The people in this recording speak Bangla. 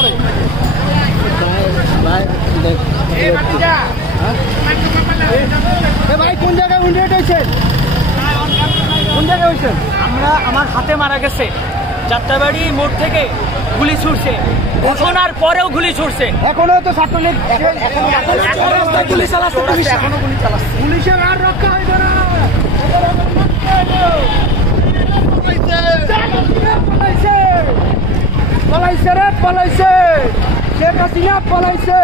পরে ভাই কোন জায়গায় উন্ডেট হয়েছেন? কোন জায়গায় হয়েছেন? আমার হাতে মারা গেছে, যাত্রাবাড়ি মোড় থেকে গুলি ছুটছে, ঘোষণার পরেও গুলি ছুটছে। এখনো তো ছাত্রলীগ গুলি চালাচ্ছে, এখনো গুলি চালাচ্ছে। পুলিশের আর রক্ষা হইবে না। পলাইছে রে, পলাইছে শেখ হাসিনা, পলাইছে।